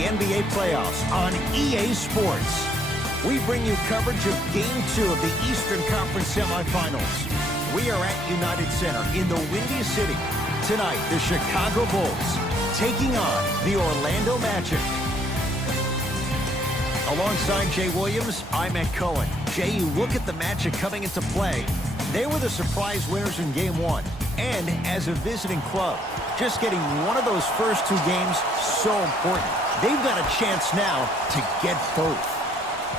the NBA playoffs on EA Sports. We bring you coverage of Game 2 of the Eastern Conference semifinals. We are at United Center in the Windy City. Tonight, the Chicago Bulls taking on the Orlando Magic. Alongside Jay Williams, I'm Ed Cohen. Jay, you look at the Magic coming into play. They were the surprise winners in Game 1. And as a visiting club, just getting one of those first two games so important. They've got a chance now to get both.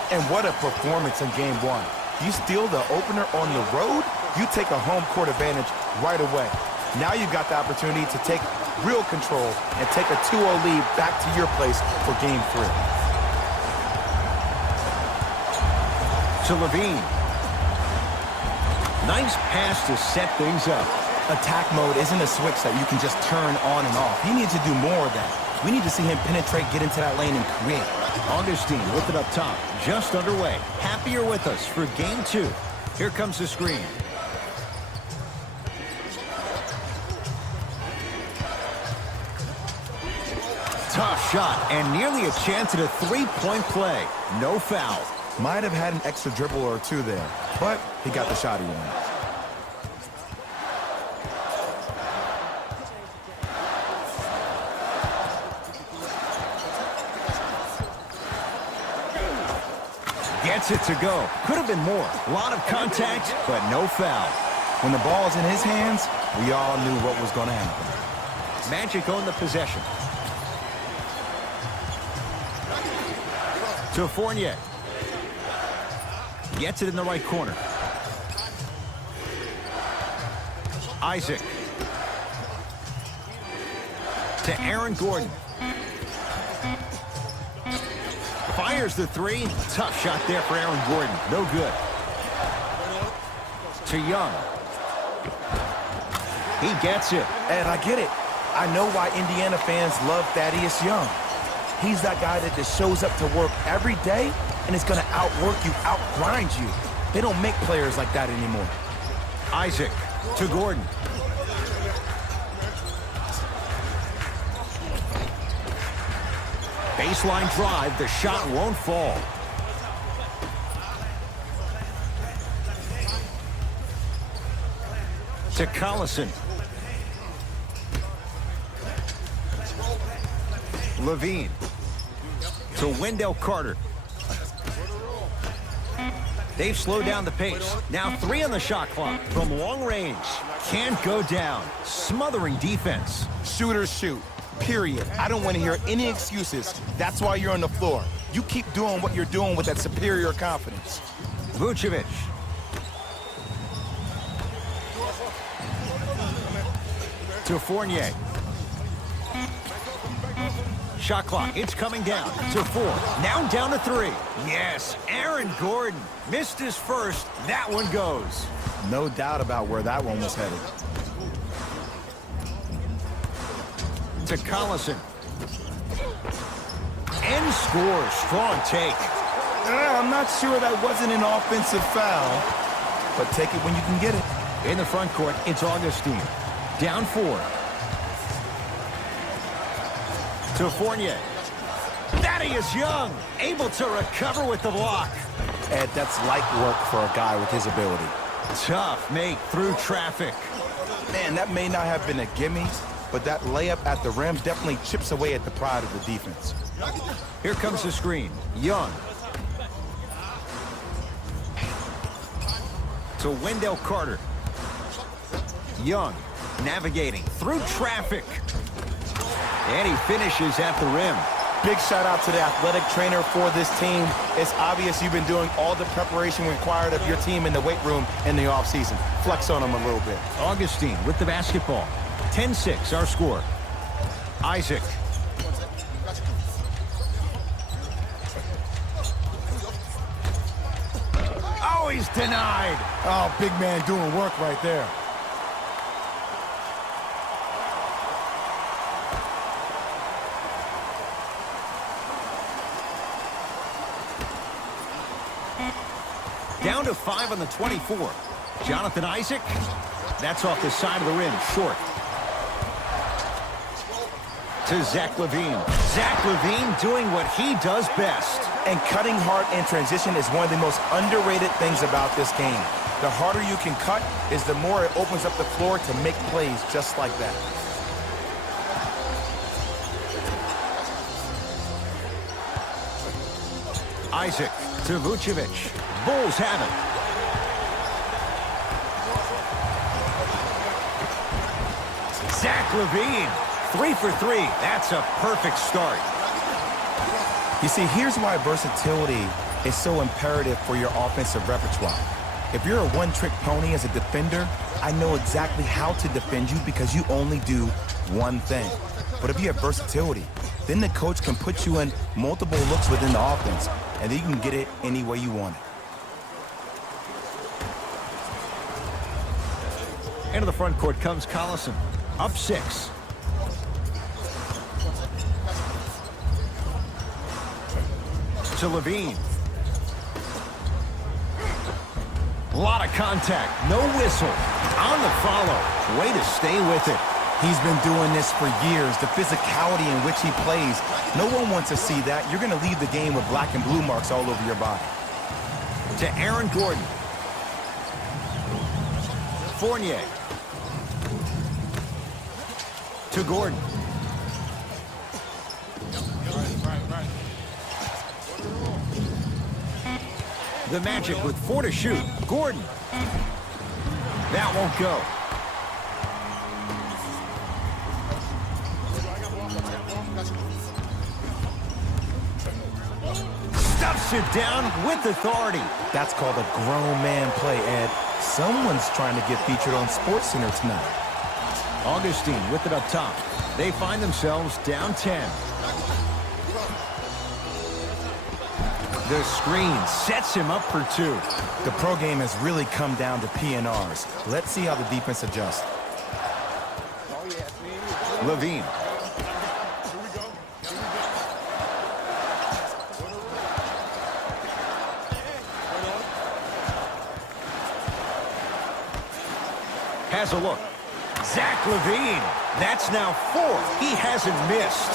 And what a performance in Game 1. You steal the opener on the road, you take a home court advantage right away. Now you've got the opportunity to take real control and take a 2-0 lead back to your place for Game 3. To Levine. Nice pass to set things up. Attack mode isn't a switch that you can just turn on and off. He needs to do more of that. We need to see him penetrate, get into that lane, and create. Augustine with it up top, just underway. Happy you're with us for Game 2. Here comes the screen. Tough shot, and nearly a chance at a three-point play. No foul. Might have had an extra dribble or two there, but he got the shot he wanted. Gets it to go. Could have been more. A lot of contact, but no foul. When the ball's in his hands, we all knew what was going to happen. Magic own the possession. To Fournier. Gets it in the right corner. Isaac. To Aaron Gordon. Fires the three. Tough shot there for Aaron Gordon. No good. To Young. He gets it. And I get it. I know why Indiana fans love Thaddeus Young. He's that guy that just shows up to work every day and is going to outwork you, outgrind you. They don't make players like that anymore. Isaac to Gordon. Baseline drive, the shot won't fall. To Collison. Levine. To Wendell Carter. They've slowed down the pace. Now 3 on the shot clock from long range. Can't go down. Smothering defense. Shooters shoot. Period. I don't want to hear any excuses. That's why you're on the floor. You keep doing what you're doing with that superior confidence. Vucevic. To Fournier. Shot clock. It's coming down to 4. Now down to 3. Yes, Aaron Gordon missed his first. That one goes. No doubt about where that one was headed. To Collison. And scores. Strong take. I'm not sure that wasn't an offensive foul, but take it when you can get it. In the front court, it's Augustine. Down 4. To Fournier. Thaddeus Young able to recover with the block. Ed, that's light work for a guy with his ability. Tough make through traffic. Man, that may not have been a gimme, but that layup at the rim definitely chips away at the pride of the defense. Here comes the screen. Young. To Wendell Carter. Young navigating through traffic. And he finishes at the rim. Big shout out to the athletic trainer for this team. It's obvious you've been doing all the preparation required of your team in the weight room in the offseason. Flex on them a little bit. Augustine with the basketball. 10-6 our score. Isaac. Oh, he's denied. Oh, big man doing work right there. Down to 5 on the 24. Jonathan Isaac. That's off the side of the rim, short. to Zach LaVine. Zach LaVine doing what he does best. And cutting hard in transition is one of the most underrated things about this game. The harder you can cut is the more it opens up the floor to make plays just like that. Isaac to Vucevic. Bulls have it. Zach LaVine, 3 for 3. That's a perfect start. You see, here's why versatility is so imperative for your offensive repertoire. If you're a one-trick pony as a defender, I know exactly how to defend you because you only do one thing. But if you have versatility, then the coach can put you in multiple looks within the offense, and then you can get it any way you want it. Into the front court comes Collison. Up 6. To LaVine. A lot of contact. No whistle. On the follow. Way to stay with it. He's been doing this for years. The physicality in which he plays. No one wants to see that. You're going to leave the game with black and blue marks all over your body. To Aaron Gordon. Fournier. To Gordon. The Magic with 4 to shoot. Gordon. That won't go. Stuffs it down with authority. That's called a grown man play, Ed. Someone's trying to get featured on SportsCenter tonight. Augustine with it up top. They find themselves down 10. The screen sets him up for 2. The pro game has really come down to PNRs. Let's see how the defense adjusts. LaVine. Has a look. Zach LaVine. That's now 4. He hasn't missed.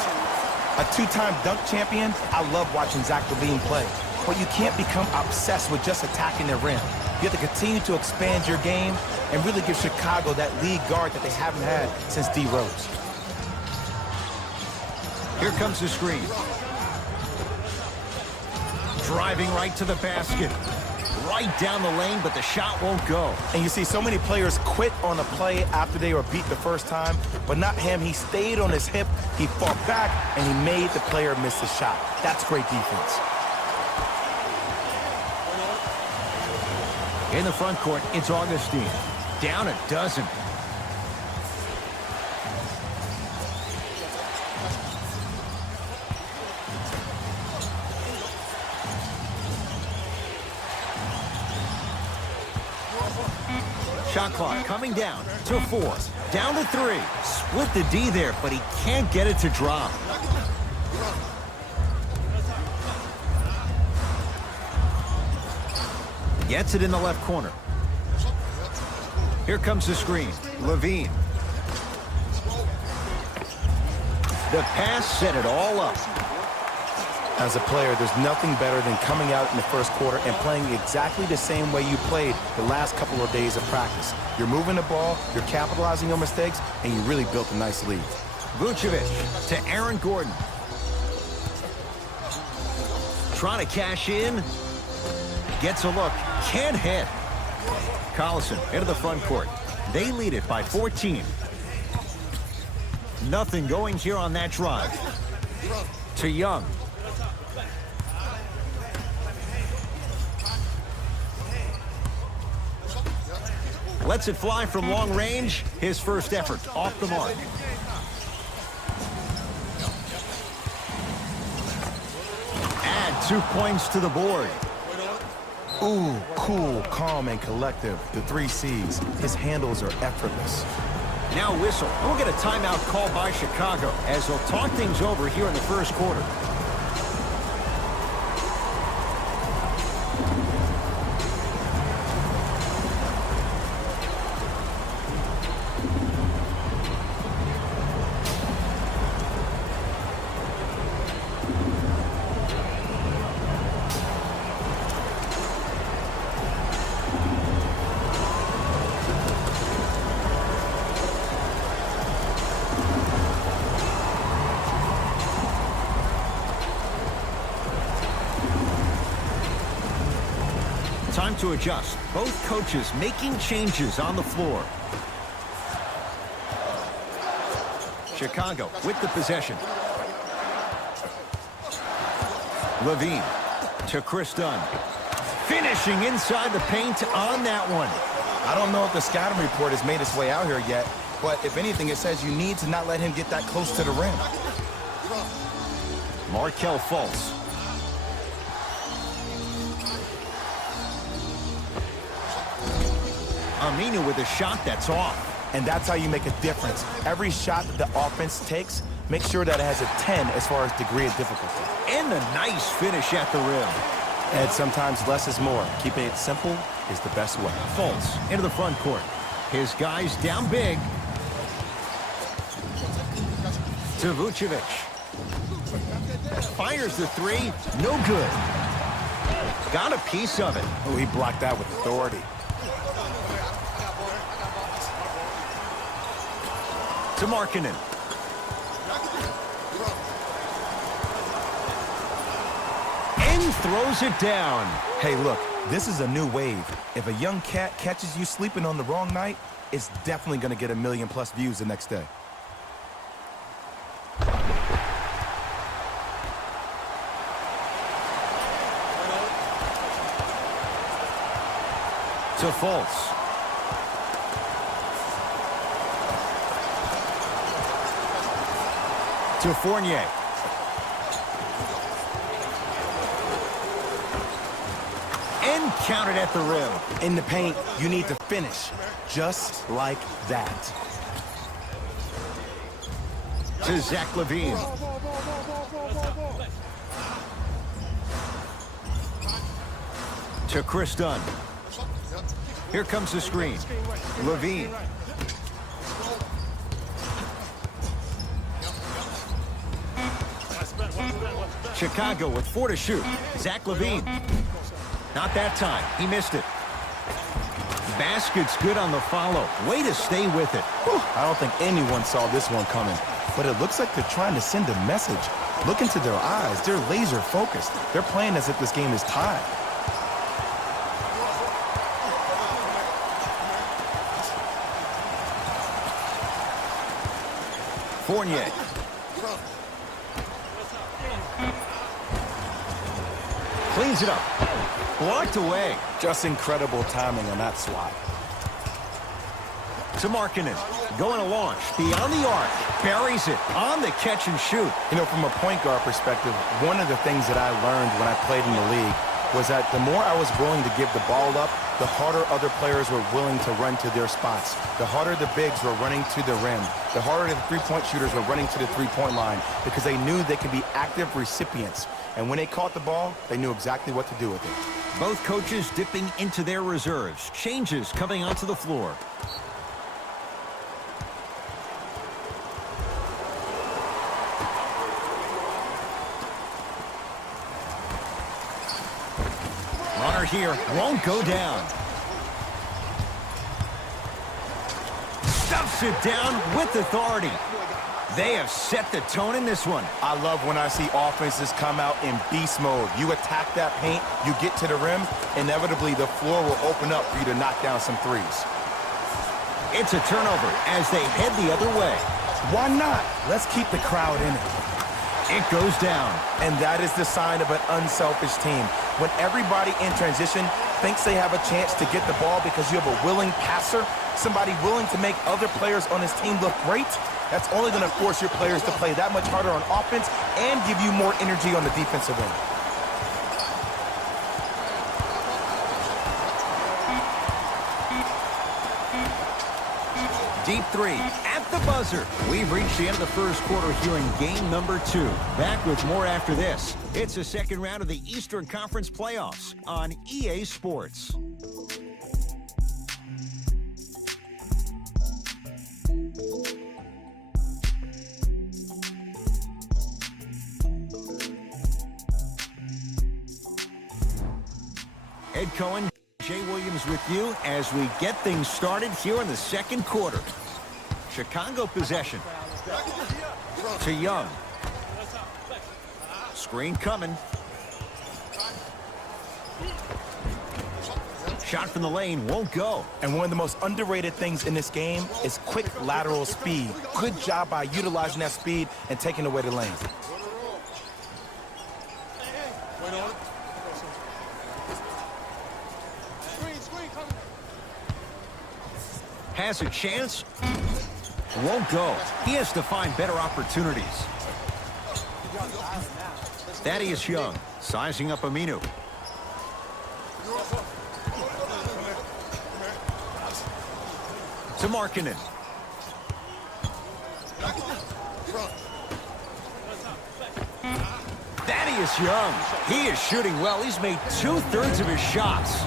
A 2-time dunk champion, I love watching Zach LaVine play. But you can't become obsessed with just attacking the rim. You have to continue to expand your game and really give Chicago that lead guard that they haven't had since D. Rose. Here comes the screen. Driving right to the basket. Right down the lane, but the shot won't go. And you see so many players quit on a play after they were beat the first time, but not him. He stayed on his hip, he fought back, and he made the player miss the shot. That's great defense. In the front court, it's Augustine. Down a dozen. Shot clock coming down to 4. Down to 3. Split the D there, but he can't get it to drop. Gets it in the left corner. Here comes the screen. LaVine. The pass set it all up. As a player, there's nothing better than coming out in the first quarter and playing exactly the same way you played the last couple of days of practice. You're moving the ball, you're capitalizing on mistakes, and you really built a nice lead. Vucevic to Aaron Gordon. Trying to cash in. Gets a look. Can't hit. Collison into the front court. They lead it by 14. Nothing going here on that drive. To Young. Lets it fly from long range. His first effort off the mark. Add 2 points to the board. Ooh, cool, calm, and collective. The 3 C's. His handles are effortless. Now whistle. We'll get a timeout called by Chicago as they'll talk things over here in the first quarter. Time to adjust. Both coaches making changes on the floor. Chicago with the possession. Levine to Chris Dunn. Finishing inside the paint on that one. I don't know if the scouting report has made its way out here yet, but if anything, it says you need to not let him get that close to the rim. Markelle Fultz. Aminu with a shot that's off. And that's how you make a difference. Every shot that the offense takes, make sure that it has a 10 as far as degree of difficulty. And a nice finish at the rim. And sometimes less is more. Keeping it simple is the best way. Fultz into the front court. His guys down big. To Vucevic. Fires the three. No good. Got a piece of it. Oh, he blocked that with authority. To Markkanen. And throws it down. Hey, look, this is a new wave. If a young cat catches you sleeping on the wrong night, it's definitely going to get 1 million+ views the next day. To Fultz. To Fournier. And counted at the rim. In the paint, you need to finish just like that. To Zach LaVine. To Chris Dunn. Here comes the screen. LaVine. Chicago with 4 to shoot. Zach LaVine. Not that time. He missed it. Basket's good on the follow. Way to stay with it. Whew, I don't think anyone saw this one coming, but it looks like they're trying to send a message. Look into their eyes. They're laser focused. They're playing as if this game is tied. Fournier. Cleans it up. Blocked away. Just incredible timing on that swat. To Markkanen. Going to launch. Beyond the arc. Buries it. On the catch and shoot. You know, from a point guard perspective, one of the things that I learned when I played in the league was that the more I was willing to give the ball up, the harder other players were willing to run to their spots. The harder the bigs were running to the rim. The harder the three-point shooters were running to the three-point line because they knew they could be active recipients. And when they caught the ball, they knew exactly what to do with it. Both coaches dipping into their reserves. Changes coming onto the floor. Runner here won't go down. Stuffs it down with authority. They have set the tone in this one. I love when I see offenses come out in beast mode. You attack that paint, you get to the rim, inevitably the floor will open up for you to knock down some threes. It's a turnover as they head the other way. Why not? Let's keep the crowd in it. It goes down. And that is the sign of an unselfish team. When everybody in transition thinks they have a chance to get the ball because you have a willing passer, somebody willing to make other players on his team look great, that's only going to force your players to play that much harder on offense and give you more energy on the defensive end. Deep three at the buzzer. We've reached the end of the first quarter here in game number 2. Back with more after this. It's the second round of the Eastern Conference playoffs on EA Sports. Ed Cohen, Jay Williams with you as we get things started here in the second quarter. Chicago possession. To Young. Screen coming. Shot from the lane won't go. And one of the most underrated things in this game is quick lateral speed. Good job by utilizing that speed and taking away the lane. Has a chance. Won't go. He has to find better opportunities. Thaddeus Young sizing up Aminu. To Markkanen. Thaddeus Young. He is shooting well. He's made 2/3 of his shots.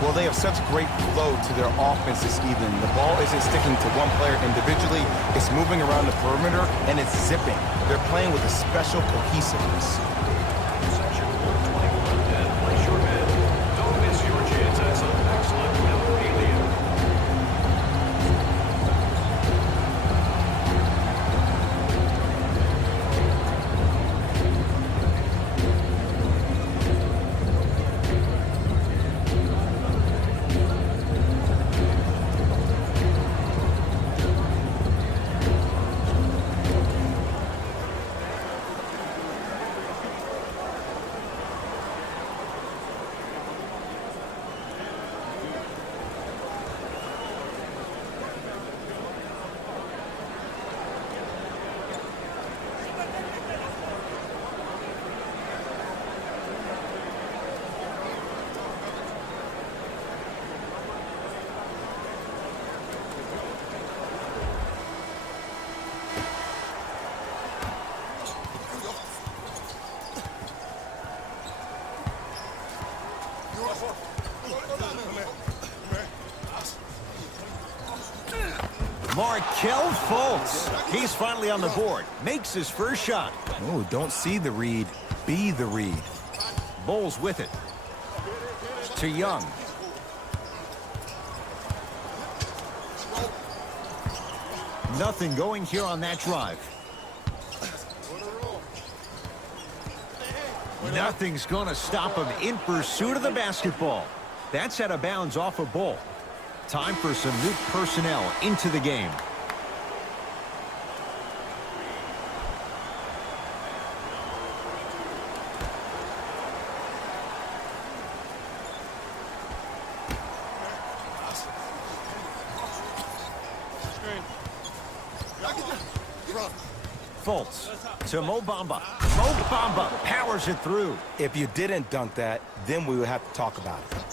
Well, they have such great flow to their offense this evening. The ball isn't sticking to one player individually. It's moving around the perimeter, and it's zipping. They're playing with a special cohesiveness. Section 12110, place your bet. Don't miss your chance at some excellent memorabilia. Markelle Fultz. He's finally on the board. Makes his first shot. Oh, don't see the read. Be the read. Bowles with it. To Young. Nothing going here on that drive. Nothing's going to stop him in pursuit of the basketball. That's out of bounds off a ball. Time for some new personnel into the game. Fultz to Mo Bamba. Mo Bamba powers it through. If you didn't dunk that, then we would have to talk about it.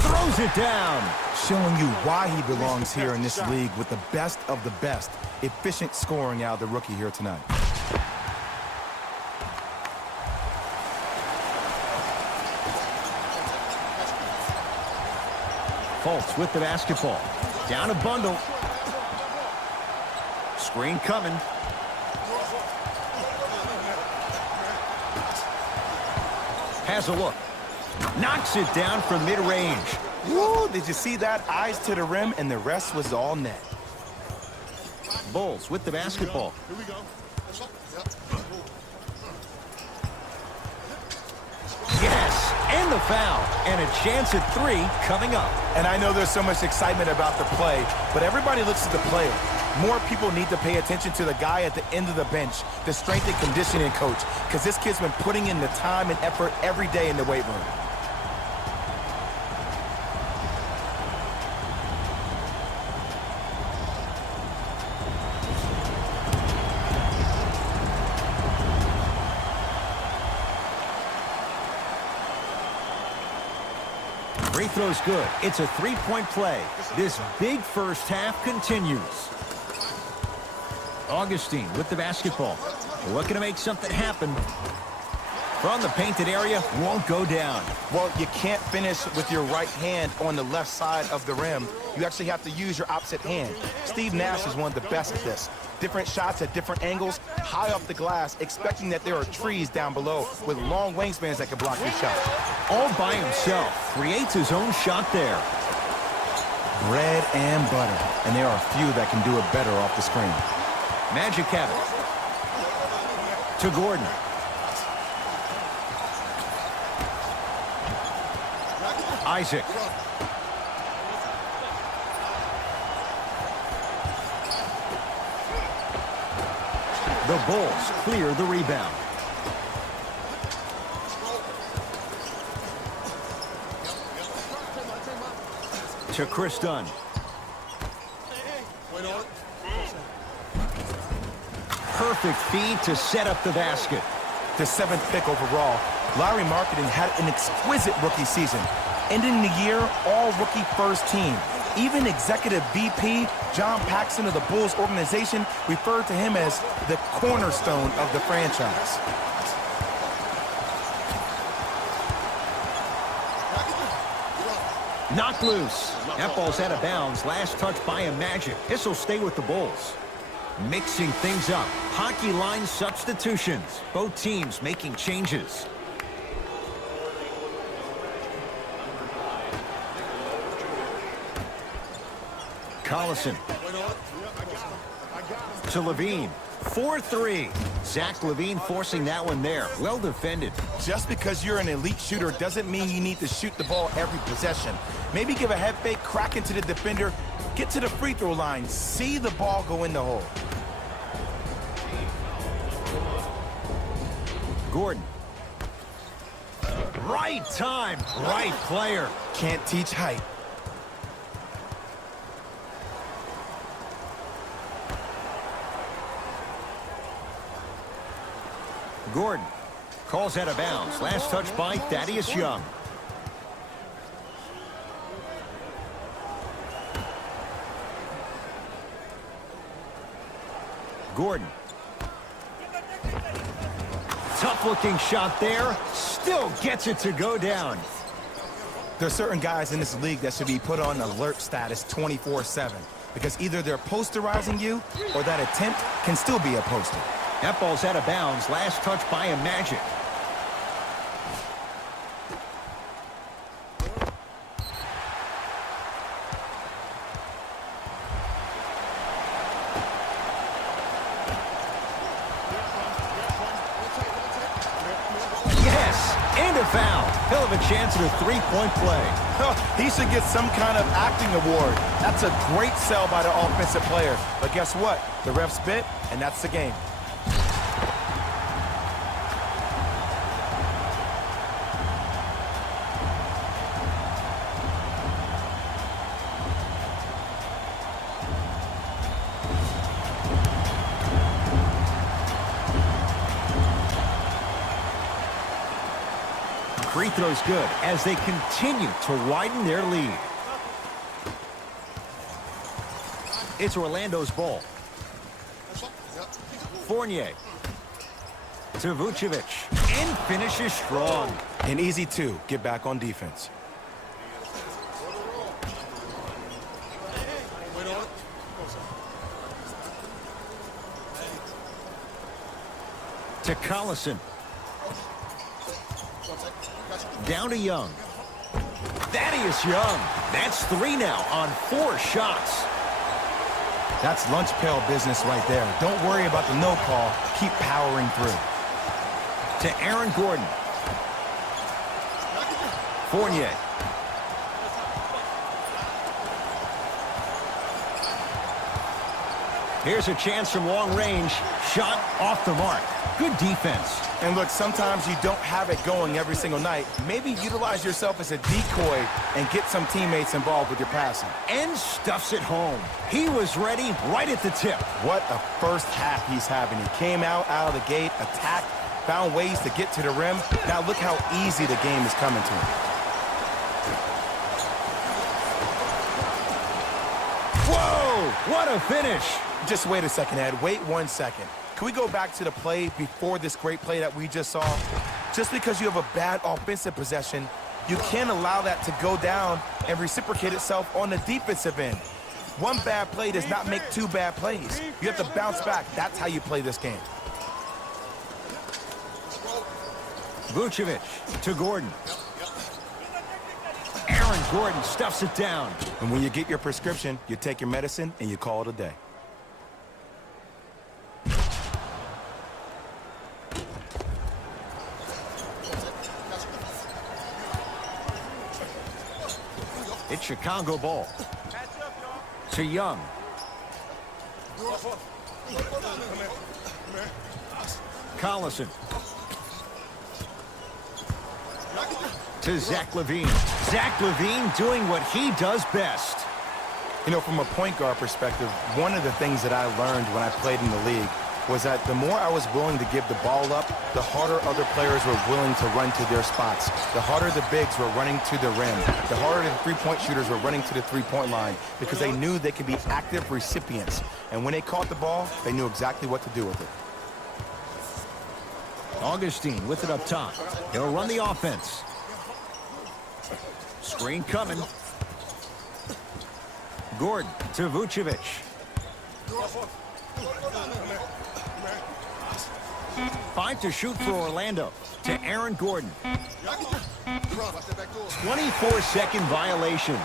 Throws it down. Showing you why he belongs here in this league with the best of the best. Efficient scoring out of the rookie here tonight. Fultz with the basketball. Down a bundle. Screen coming. Has a look. Knocks it down from mid-range. Woo, did you see that? Eyes to the rim, and the rest was all net. Bowles with the basketball. Here we go. Yes, and the foul. And a chance at 3 coming up. And I know there's so much excitement about the play, but everybody looks at the player. More people need to pay attention to the guy at the end of the bench, the strength and conditioning coach, because this kid's been putting in the time and effort every day in the weight room. Free throw's good. It's a 3-point play. This big first half continues. Augustine with the basketball. Looking to make something happen. From the painted area, won't go down. Well, you can't finish with your right hand on the left side of the rim. You actually have to use your opposite hand. Steve Nash is one of the best at this. Different shots at different angles, high off the glass, expecting that there are trees down below with long wingspans that can block your shot. All by himself. Creates his own shot there. Bread and butter. And there are a few that can do it better off the screen. Magic have it. To Gordon. Isaac. The Bulls clear the rebound. To Chris Dunn. Perfect feed to set up the basket. The 7th pick overall, Larry Marketing had an exquisite rookie season, ending the year all-rookie first team. Even Executive VP John Paxson of the Bulls organization referred to him as the cornerstone of the franchise. Knocked loose. That ball's out of bounds. Last touch by a Magic. This will stay with the Bulls. Mixing things up. Hockey line substitutions. Both teams making changes. Collison. To Levine. 4-3. Zach Levine forcing that one there. Well defended. Just because you're an elite shooter doesn't mean you need to shoot the ball every possession. Maybe give a head fake, crack into the defender, get to the free throw line, see the ball go in the hole. Gordon. Right time, right player. Can't teach height. Gordon calls out of bounds. Last touch by Thaddeus Young. Gordon. Tough-looking shot there. Still gets it to go down. There are certain guys in this league that should be put on alert status 24/7 because either they're posterizing you or that attempt can still be a poster. That ball's out of bounds. Last touch by a Magic. Yes, and a foul. Hell of a chance at a three-point play. He should get some kind of acting award. That's a great sell by the offensive player. But guess what? The ref spit, and that's the game. Free throw's good as they continue to widen their lead. It's Orlando's ball. Fournier to Vucevic, and finishes strong. An easy two, get back on defense. To Collison. Down to Young. Thaddeus Young. That's 3 now on 4 shots. That's lunch pail business right there. Don't worry about the no call. Keep powering through. To Aaron Gordon. Fournier. Here's a chance from long range. Shot off the mark. Good defense. And look, sometimes you don't have it going every single night. Maybe utilize yourself as a decoy and get some teammates involved with your passing. And stuffs it home. He was ready right at the tip. What a first half he's having. He came out of the gate, attacked, found ways to get to the rim. Now look how easy the game is coming to him. Whoa! What a finish! Just wait a second, Ed. Wait 1 second. Can we go back to the play before this great play that we just saw? Just because you have a bad offensive possession, you can't allow that to go down and reciprocate itself on the defensive end. One bad play does not make 2 bad plays. You have to bounce back. That's how you play this game. Vucevic to Gordon. Aaron Gordon stuffs it down. And when you get your prescription, you take your medicine and you call it a day. Chicago ball. To Young. Collison. To Zach LaVine. Zach LaVine doing what he does best. You know, from a point guard perspective, one of the things that I learned when I played in the league was that the more I was willing to give the ball up, the harder other players were willing to run to their spots. The harder the bigs were running to the rim. The harder the three-point shooters were running to the three-point line because they knew they could be active recipients. And when they caught the ball, they knew exactly what to do with it. Augustine with it up top. He'll run the offense. Screen coming. Gordon to Vucevic. 5 to shoot for Orlando. To Aaron Gordon. 24-second violation.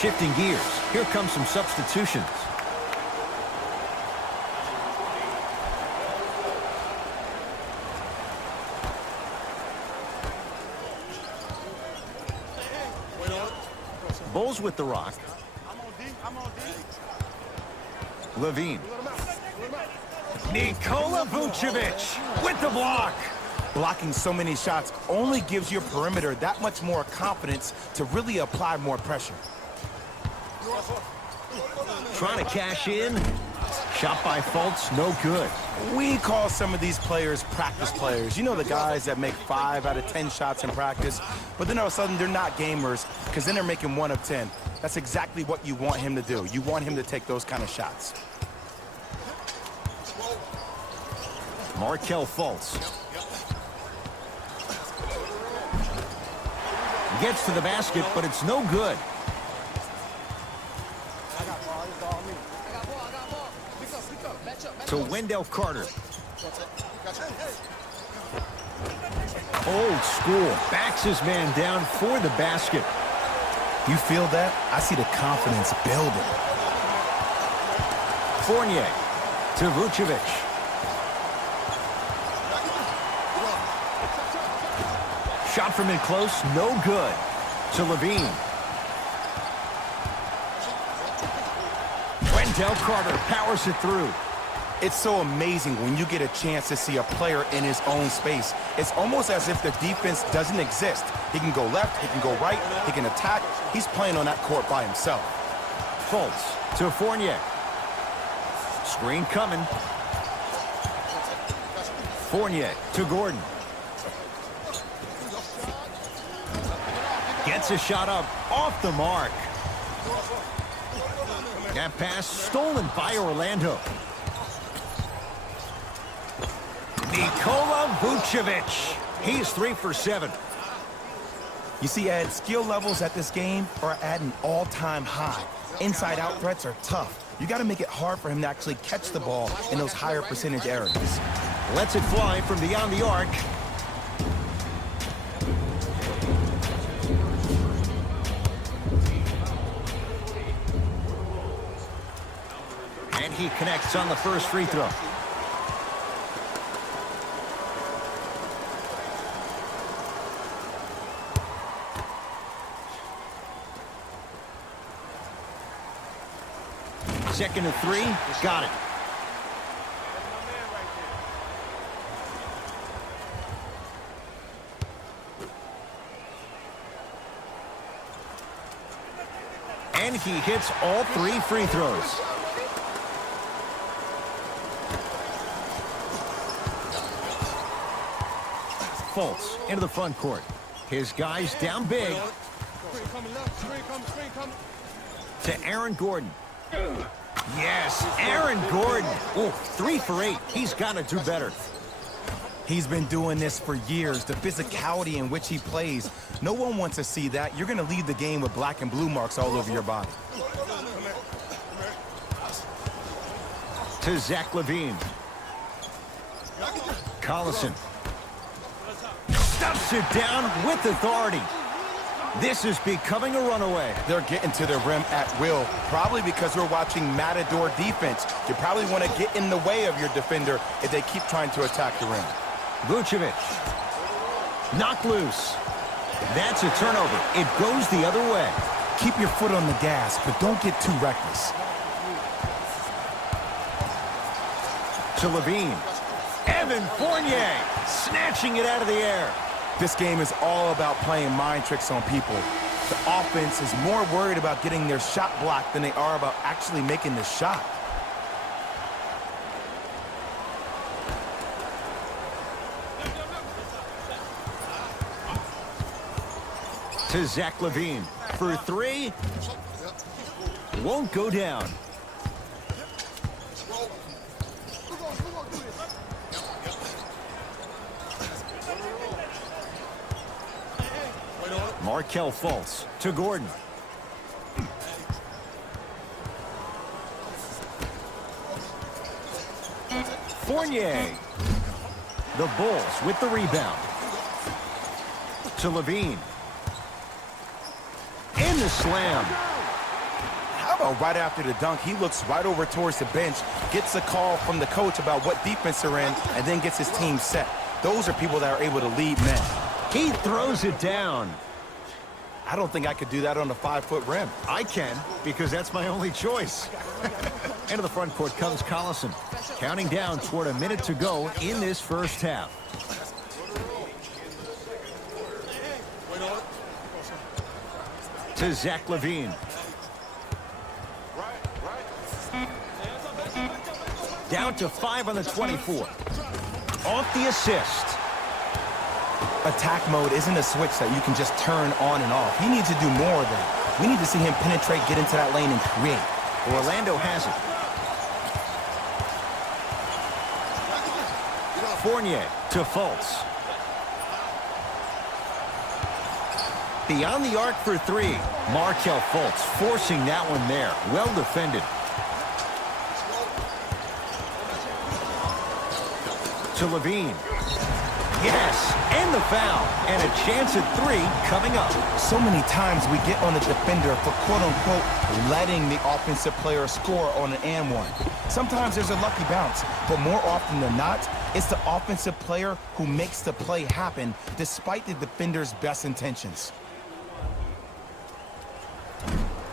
Shifting gears. Here comes some substitutions. Bulls with the rock. LaVine. Nikola Vucevic with the block. Blocking so many shots only gives your perimeter that much more confidence to really apply more pressure. Trying to cash in. Shot by Fultz, no good. We call some of these players practice players. You know, the guys that make 5 out of 10 shots in practice, but then all of a sudden they're not gamers because then they're making 1 of 10. That's exactly what you want him to do. You want him to take those kind of shots. Markelle Fultz. Gets to the basket, but it's no good. To Wendell Carter. Old school. Backs his man down for the basket. You feel that? I see the confidence building. Fournier to Vucevic. Shot from in close, no good. To LaVine. Wendell Carter powers it through. It's so amazing when you get a chance to see a player in his own space. It's almost as if the defense doesn't exist. He can go left, he can go right, he can attack. He's playing on that court by himself. Fultz to Fournier. Screen coming. Fournier to Gordon. Gets a shot up off the mark. That pass stolen by Orlando. Nikola Vucevic. He's 3 for 7. You see, Ed, skill levels at this game are at an all-time high. Inside-out threats are tough. You got to make it hard for him to actually catch the ball in those higher percentage areas. Lets it fly from beyond the arc. And he connects on the first free throw. Second and 3, got it. And he hits all 3 free throws. Fultz into the front court. His guys down big. To Aaron Gordon. Yes, Aaron Gordon. Oh, 3 for 8. He's got to do better. He's been doing this for years. The physicality in which he plays, no one wants to see that. You're going to leave the game with black and blue marks all over your body. To Zach LaVine. Collison. Stuffs it down with authority. This is becoming a runaway. They're getting to the rim at will, probably because we're watching Matador defense. You probably want to get in the way of your defender if they keep trying to attack the rim. Vucevic. Knocked loose. That's a turnover. It goes the other way. Keep your foot on the gas, but don't get too reckless. To Levine. Evan Fournier snatching it out of the air. This game is all about playing mind tricks on people. The offense is more worried about getting their shot blocked than they are about actually making the shot. To Zach Levine for three. Won't go down. Markelle Fultz to Gordon. Fournier. The Bulls with the rebound. To Levine. In the slam. How about right after the dunk, he looks right over towards the bench, gets a call from the coach about what defense they're in, and then gets his team set. Those are people that are able to lead men. He throws it down. I don't think I could do that on a 5-foot rim. I can, because that's my only choice. Into the front court comes Collison, counting down toward a minute to go in this first half. To Zach Levine. Down to 5 on the 24. Off the assist. Attack mode isn't a switch that you can just turn on and off. He needs to do more of that. We need to see him penetrate, get into that lane, and create. Orlando has it. Fournier to Fultz. Beyond the arc for three. Markelle Fultz forcing that one there. Well defended. To Levine. Yes, and the foul. And a chance at three coming up. So many times we get on the defender for quote-unquote letting the offensive player score on an and one. Sometimes there's a lucky bounce, but more often than not, it's the offensive player who makes the play happen despite the defender's best intentions.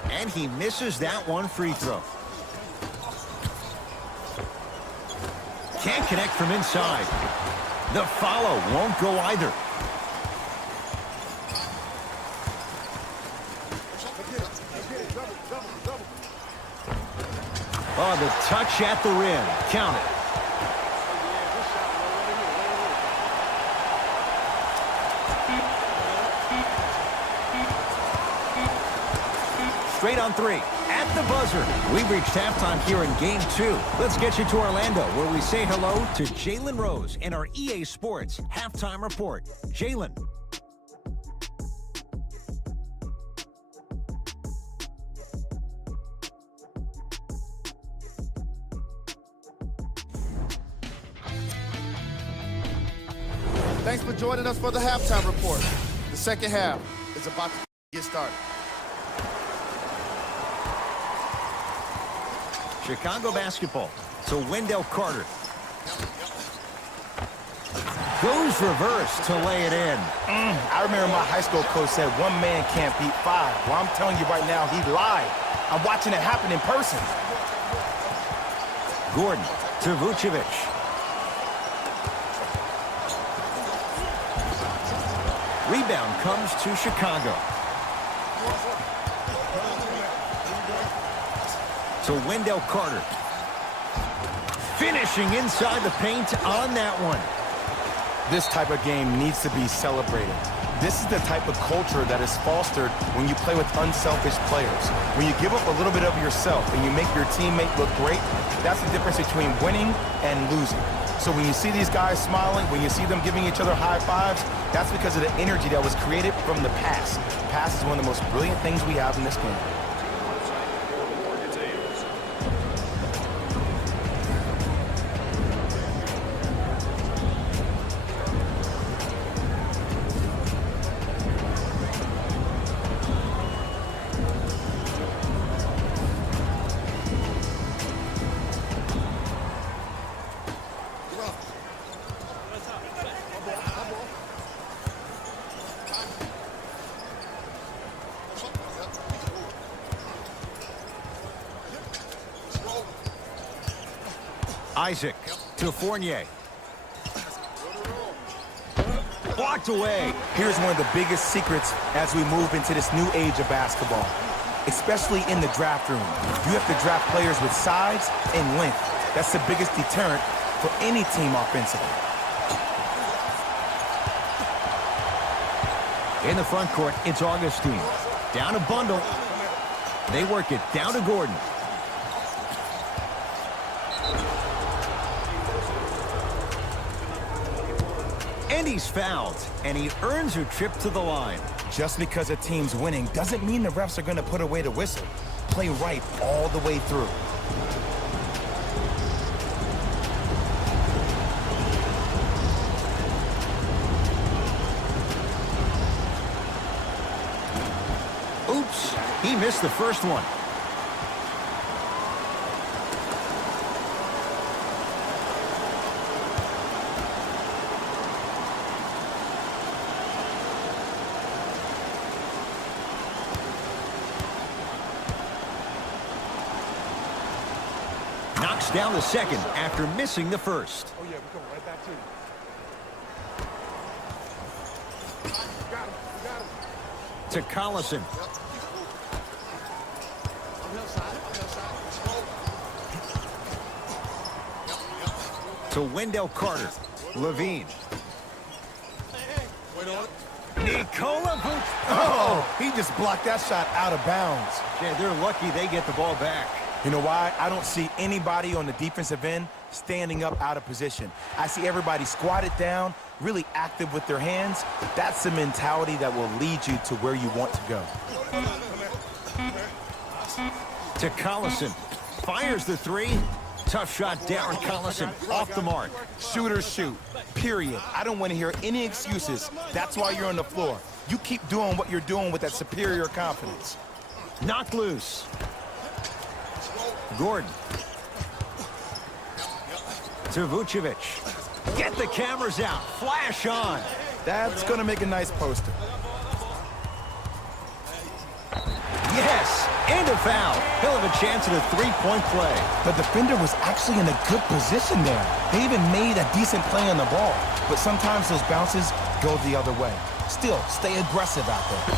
And he misses that one free throw. Can't connect from inside. The follow won't go either. Oh, the touch at the rim. Count it. Straight on three. At the buzzer. We've reached halftime here in Game 2. Let's get you to Orlando, where we say hello to Jalen Rose in our EA Sports Halftime Report. Jalen. Thanks for joining us for the Halftime Report. The second half is about to get started. Chicago basketball. So Wendell Carter. Goes reverse to lay it in. I remember my high school coach said one man can't beat five. Well, I'm telling you right now, he lied. I'm watching it happen in person. Gordon to Vucevic. Rebound comes to Chicago. To Wendell Carter. Finishing inside the paint on that one. This type of game needs to be celebrated. This is the type of culture that is fostered when you play with unselfish players. When you give up a little bit of yourself and you make your teammate look great, that's the difference between winning and losing. So when you see these guys smiling, when you see them giving each other high fives, that's because of the energy that was created from the pass. Pass is one of the most brilliant things we have in this game. Isaac to Fournier. Blocked away. Here's one of the biggest secrets as we move into this new age of basketball, especially in the draft room. You have to draft players with size and length. That's the biggest deterrent for any team offensively. In the front court, it's Augustine. Down a bundle. They work it down to Gordon. And he's fouled, and he earns a trip to the line. Just because a team's winning doesn't mean the refs are going to put away the whistle. Play right all the way through. Oops, he missed the first one. Knocks down the second after missing the first. Oh, yeah, we're going right back to you. To Collison. To Wendell Carter. Levine. Nikola Vucevic. Oh, he just blocked that shot out of bounds. Yeah, they're lucky they get the ball back. You know why? I don't see anybody on the defensive end standing up out of position. I see everybody squatted down, really active with their hands. That's the mentality that will lead you to where you want to go. To Collison. Fires the three. Tough shot, Darren Collison. Off the mark. Shooters shoot, period. I don't want to hear any excuses. That's why you're on the floor. You keep doing what you're doing with that superior confidence. Knocked loose. Gordon. To Vucevic. Get the cameras out. Flash on. That's going to make a nice poster. Yes, and a foul. He'll have a chance at a three-point play. The defender was actually in a good position there. They even made a decent play on the ball. But sometimes those bounces go the other way. Still, stay aggressive out there.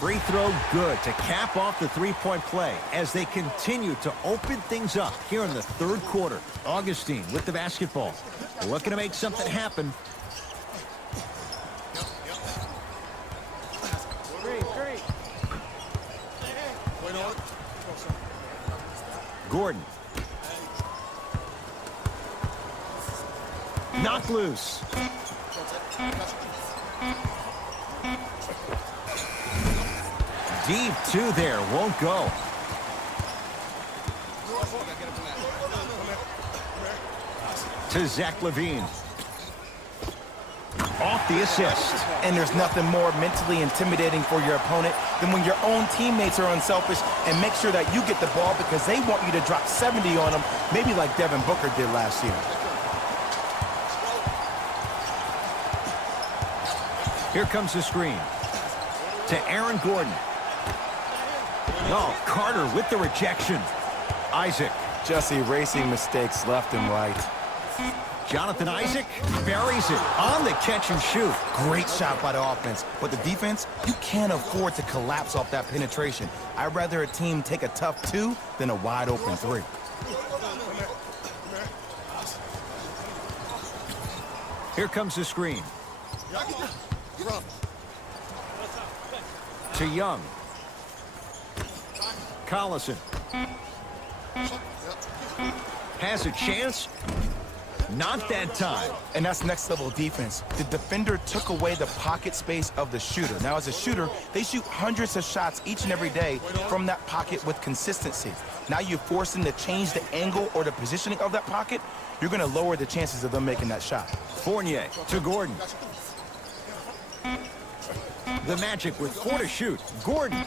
Free throw good to cap off the three-point play as they continue to open things up here in the third quarter. Augustine with the basketball. Looking to make something happen. Gordon. Knocked loose. Deep two there, won't go. To Zach Levine. Off the assist. And there's nothing more mentally intimidating for your opponent than when your own teammates are unselfish and make sure that you get the ball because they want you to drop 70 on them, maybe like Devin Booker did last year. Here comes the screen. To Aaron Gordon. Oh, Carter with the rejection. Isaac. Just erasing mistakes left and right. Jonathan Isaac buries it on the catch and shoot. Great shot by the offense, but the defense, you can't afford to collapse off that penetration. I'd rather a team take a tough two than a wide open three. Here comes the screen. To Young. Collison. Has a chance. Not that time. And that's next level defense. The defender took away the pocket space of the shooter. Now, as a shooter, they shoot hundreds of shots each and every day from that pocket with consistency. Now you force them to change the angle or the positioning of that pocket, you're going to lower the chances of them making that shot. Fournier to Gordon. The Magic with 4 to shoot. Gordon.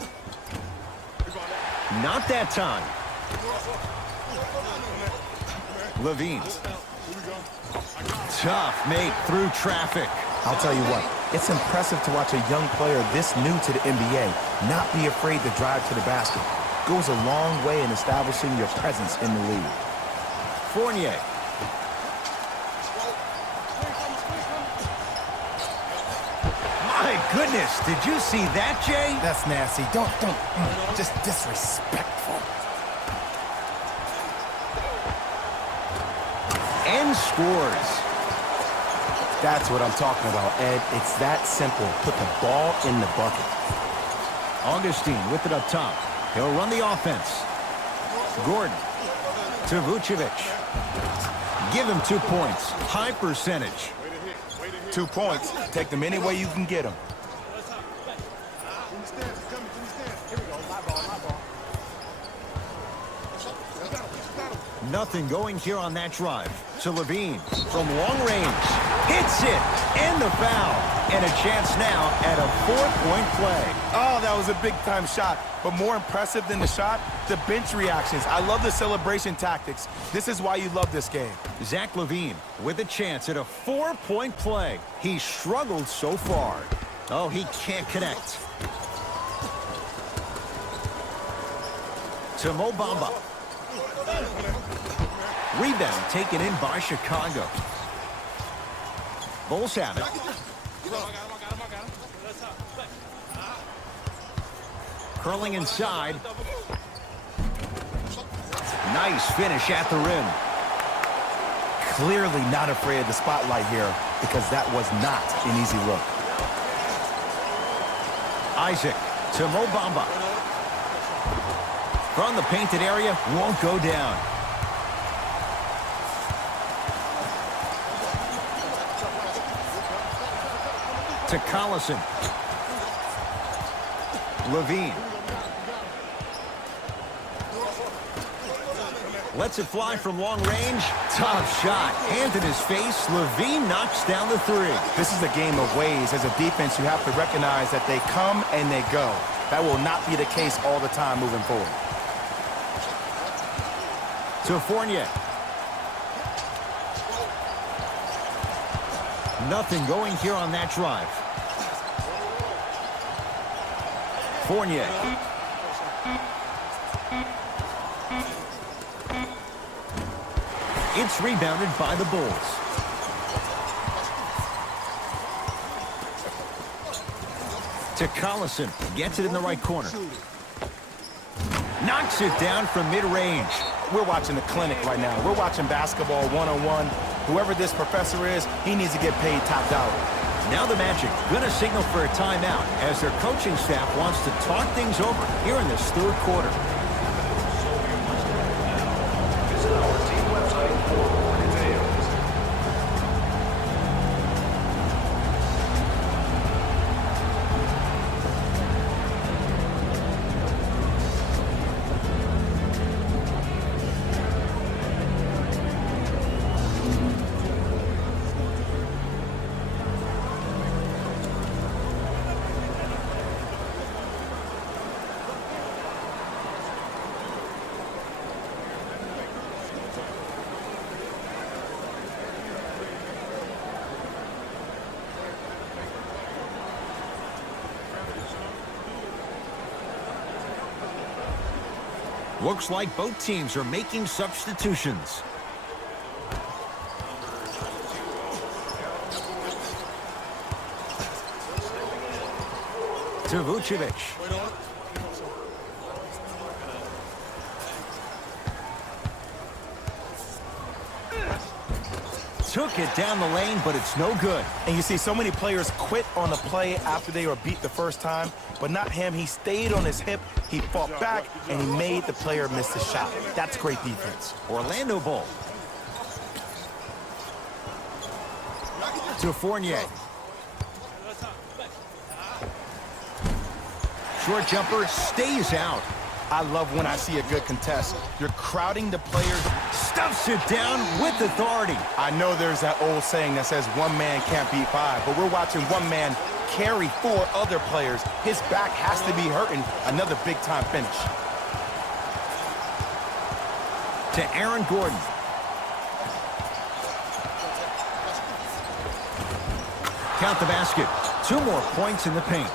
Not that time. Levine. Tough mate through traffic. I'll tell you what, It's impressive to watch a young player this new to the NBA not be afraid to drive to the basket. Goes a long way in establishing your presence in the league. Fournier. My goodness, did you see that, Jay? That's nasty. Just disrespectful. And scores. That's what I'm talking about, Ed. It's that simple. Put the ball in the bucket. Augustine with it up top. He'll run the offense. Gordon to Vucevic. Give him 2 points. High percentage. 2 points. Take them any way you can get them. Nothing going here on that drive. To Levine from long range. Hits it. And the foul. And a chance now at a 4-point play. Oh, that was a big-time shot. But more impressive than the shot, the bench reactions. I love the celebration tactics. This is why you love this game. Zach LaVine with a chance at a 4-point play. He struggled so far. Oh, he can't connect. To Mo Bamba. Rebound taken in by Chicago. Bulls have it. Curling inside. Nice finish at the rim. Clearly not afraid of the spotlight here because that was not an easy look. Isaac to Mo Bamba. From the painted area, won't go down. To Collison. Levine. Lets it fly from long range. Tough shot. Hand in his face. Levine knocks down the 3. This is a game of ways. As a defense, you have to recognize that they come and they go. That will not be the case all the time moving forward. To Fournier. Nothing going here on that drive. Fournier. It's rebounded by the Bulls. To Collison. Gets it in the right corner. Knocks it down from mid-range. We're watching a clinic right now. We're watching basketball one-on-one. Whoever this professor is, he needs to get paid top dollar. Now the Magic going to signal for a timeout as their coaching staff wants to talk things over here in this 3rd quarter. Visit our team website for more details. Looks like both teams are making substitutions. To Vucevic. Took it down the lane, but it's no good. And you see so many players quit on the play after they were beat the first time, but not him. He stayed on his hip, he fought back, and he made the player miss the shot. That's great defense. Orlando ball. To Fournier. Short jumper stays out. I love when I see a good contest. You're crowding the players. Stuffs it down with authority. I know there's that old saying that says one man can't beat 5, but we're watching one man carry 4 other players. His back has to be hurting. Another big-time finish. To Aaron Gordon. Count the basket. 2 more points in the paint.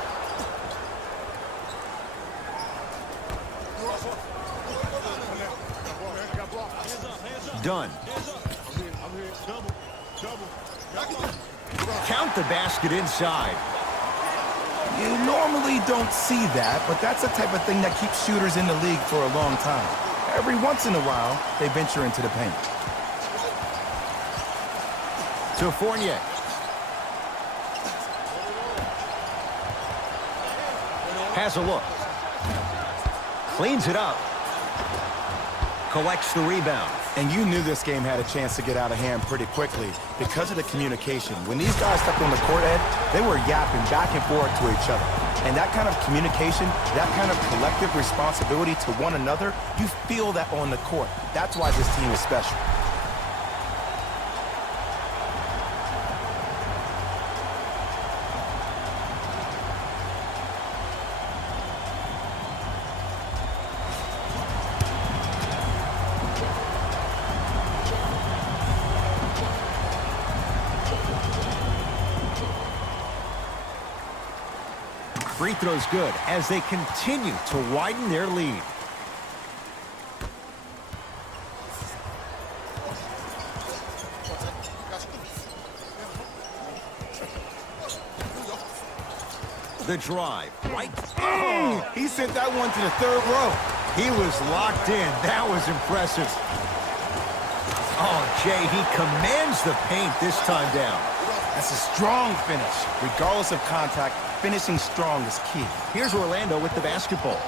Done. Count the basket inside. You normally don't see that, but that's the type of thing that keeps shooters in the league for a long time. Every once in a while, they venture into the paint. To Fournier. Has a look. Cleans it up. Collects the rebound. And you knew this game had a chance to get out of hand pretty quickly because of the communication. When these guys stepped on the court, Ed, they were yapping back and forth to each other. And that kind of communication, that kind of collective responsibility to one another, you feel that on the court. That's why this team is special. Free throw's good as they continue to widen their lead. The drive, right? Oh, he sent that one to the third row. He was locked in. That was impressive. Oh, Jay, he commands the paint this time down. That's a strong finish. Regardless of contact, finishing strong is key. Here's Orlando with the basketball.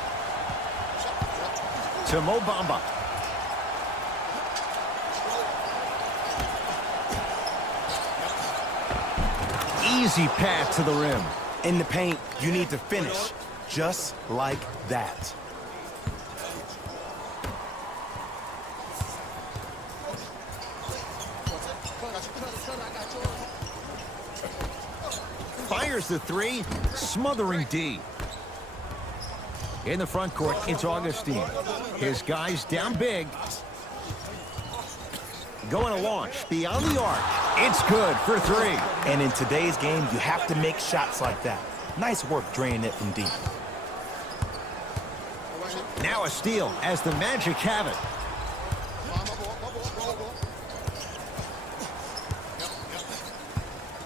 To Mo Bamba. Easy pass to the rim. In the paint, you need to finish just like that. Fires the three, smothering D. In the front court, it's Augustine. His guys down big. Going to launch beyond the arc. It's good for 3. And in today's game, you have to make shots like that. Nice work draining it from deep. Now a steal as the Magic have it.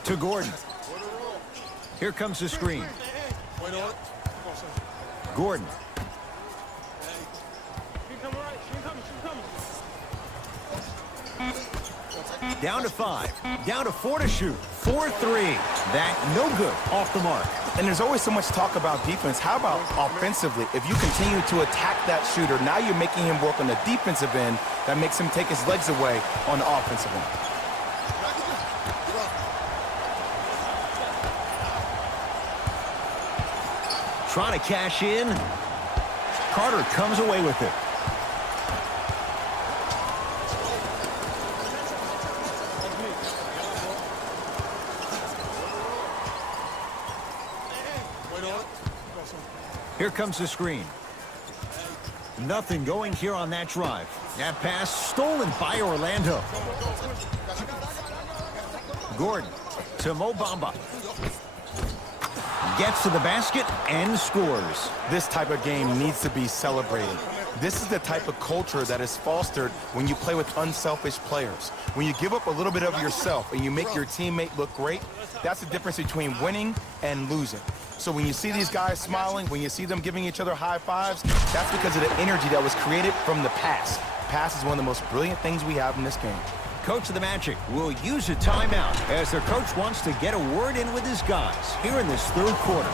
To Gordon. Here comes the screen. Gordon. Down to 5. Down to 4 to shoot. 4-3. That no good. Off the mark. And there's always so much talk about defense. How about offensively? If you continue to attack that shooter, now you're making him work on the defensive end. That makes him take his legs away on the offensive end. Trying to cash in. Carter comes away with it. Here comes the screen. Nothing going here on that drive. That pass stolen by Orlando. Gordon to Mo Bamba. Gets to the basket and scores. This type of game needs to be celebrated. This is the type of culture that is fostered when you play with unselfish players. When you give up a little bit of yourself and you make your teammate look great, that's the difference between winning and losing. So when you see these guys smiling, when you see them giving each other high fives, that's because of the energy that was created from the pass. Pass is one of the most brilliant things we have in this game. Coach of the Magic will use a timeout as their coach wants to get a word in with his guys here in this third quarter.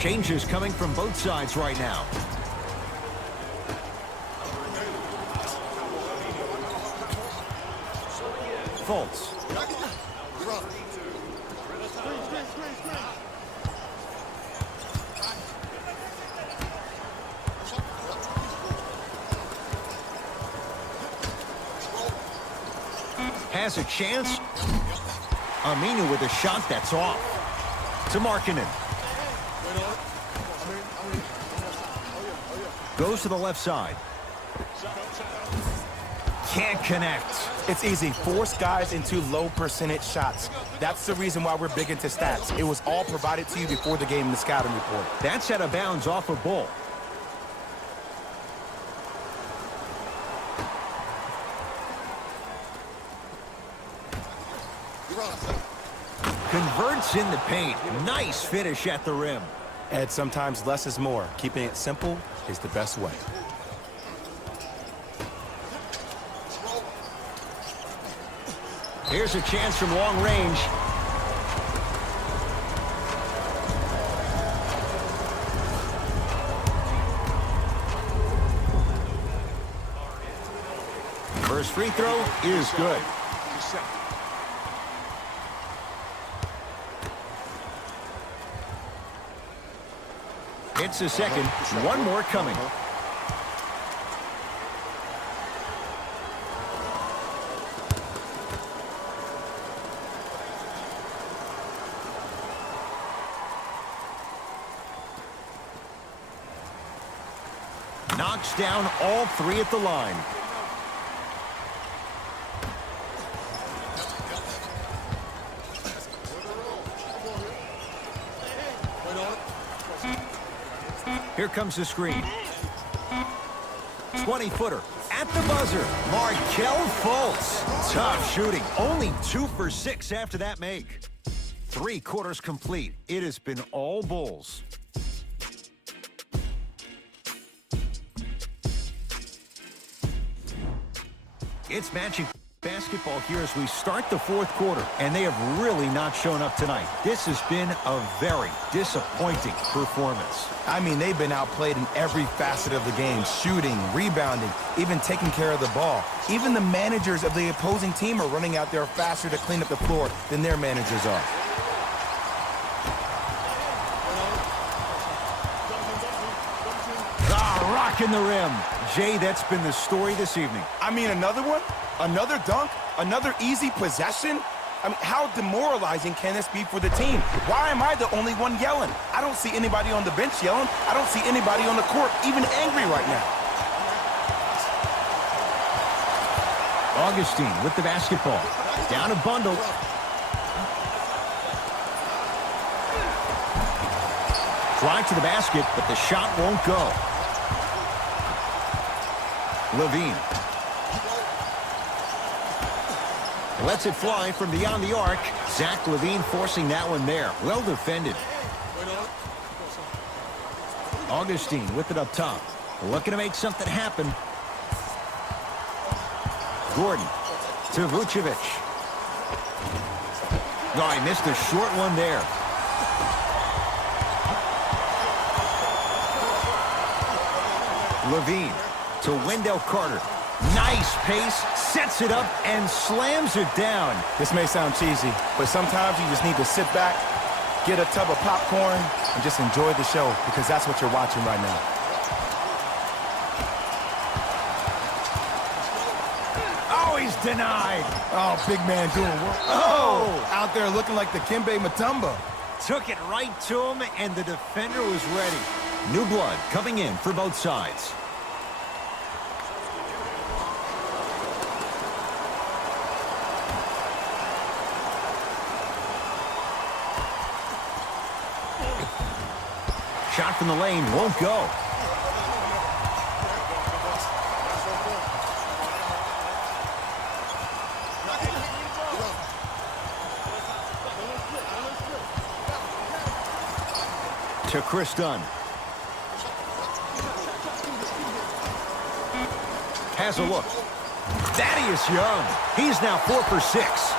Changes coming from both sides right now. Fultz. Has a chance. Aminu with a shot that's off. To Markkanen. Goes to the left side. Can't connect. It's easy. Force guys into low percentage shots. That's the reason why we're big into stats. It was all provided to you before the game in the scouting report. That's out of bounds off a Bull. Converts in the paint. Nice finish at the rim. Ed, sometimes less is more. Keeping it simple is the best way. Here's a chance from long range. First free throw is good. It's a second. One more coming. Knocks down all three at the line. Here comes the screen. 20-footer at the buzzer. Markelle Fultz. Tough shooting. Only 2 for 6 after that make. 3 quarters complete. It has been all Bulls. It's matching basketball here as we start the fourth quarter, and they have really not shown up tonight. This has been a very disappointing performance. I mean, they've been outplayed in every facet of the game. Shooting, rebounding, even taking care of the ball. Even the managers of the opposing team are running out there faster to clean up the floor than their managers are. Rocking the rim. Jay, that's been the story this evening. I mean, another one? Another dunk? Another easy possession? I mean, how demoralizing can this be for the team? Why am I the only one yelling? I don't see anybody on the bench yelling. I don't see anybody on the court even angry right now. Augustine with the basketball. Down a bundle. Drive to the basket, but the shot won't go. Levine. Lets it fly from beyond the arc. Zach Levine forcing that one there. Well defended. Augustine with it up top. Looking to make something happen. Gordon to Vucevic. No, he missed a short one there. Levine to Wendell Carter. Nice pace, sets it up, and slams it down. This may sound cheesy, but sometimes you just need to sit back, get a tub of popcorn, and just enjoy the show, because that's what you're watching right now. Oh, he's denied. Oh, big man doing work. Oh, out there looking like the Kimbe Mutombo. Took it right to him, and the defender was ready. New blood coming in for both sides. Shot from the lane won't go. To Chris Dunn. Has a look. Thaddeus Young. He's now 4 for 6.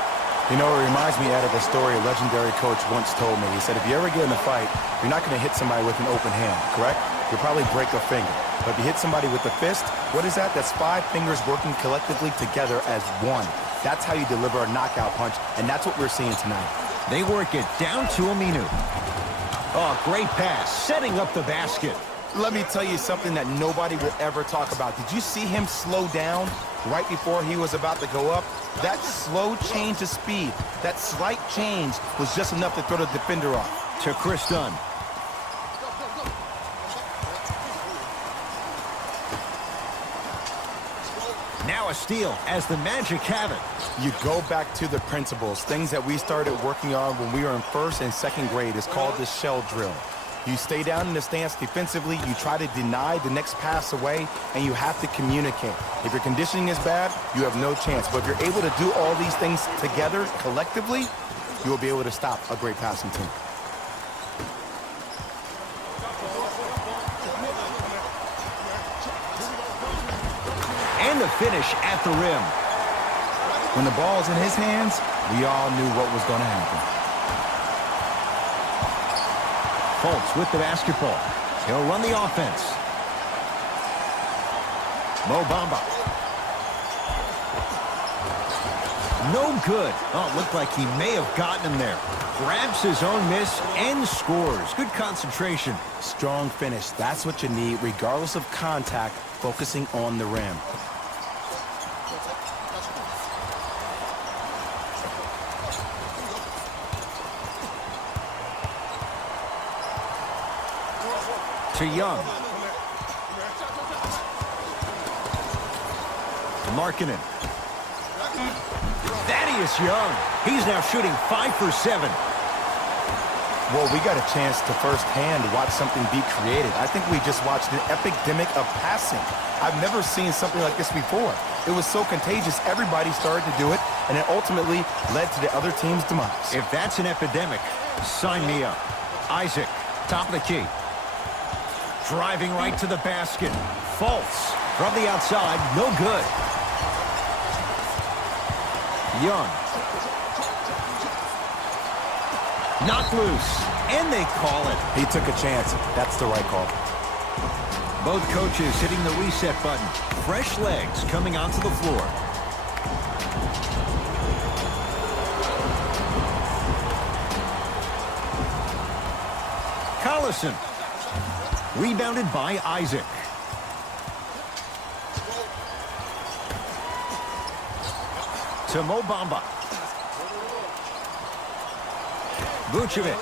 You know, it reminds me, Ed, of a story a legendary coach once told me. He said, if you ever get in a fight, you're not going to hit somebody with an open hand, correct? You'll probably break a finger. But if you hit somebody with a fist, what is that? That's 5 fingers working collectively together as one. That's how you deliver a knockout punch, and that's what we're seeing tonight. They work it down to a minute. Oh, great pass, setting up the basket. Let me tell you something that nobody will ever talk about. Did you see him slow down right before he was about to go up? That slow change of speed, that slight change was just enough to throw the defender off. To Chris Dunn. Now a steal as the Magic have it. You go back to the principles, things that we started working on when we were in 1st and 2nd grade. Is called the shell drill. You stay down in the stance defensively, you try to deny the next pass away, and you have to communicate. If your conditioning is bad, you have no chance. But if you're able to do all these things together, collectively, you will be able to stop a great passing team. And the finish at the rim. When the ball's in his hands, we all knew what was going to happen. Fultz with the basketball. He'll run the offense. Mo Bamba. No good. Oh, it looked like he may have gotten him there. Grabs his own miss and scores. Good concentration. Strong finish. That's what you need, regardless of contact, focusing on the rim. To Young. Markkanen. Thaddeus Young. He's now shooting 5 for 7. Well, we got a chance to firsthand watch something be created. I think we just watched an epidemic of passing. I've never seen something like this before. It was so contagious, everybody started to do it, and it ultimately led to the other team's demise. If that's an epidemic, sign me up. Isaac, top of the key. Driving right to the basket. Fultz from the outside, no good. Young. Knocked loose, and they call it. He took a chance. That's the right call. Both coaches hitting the reset button. Fresh legs coming onto the floor. Collison. Rebounded by Isaac. To Mo Bamba. Vucevic.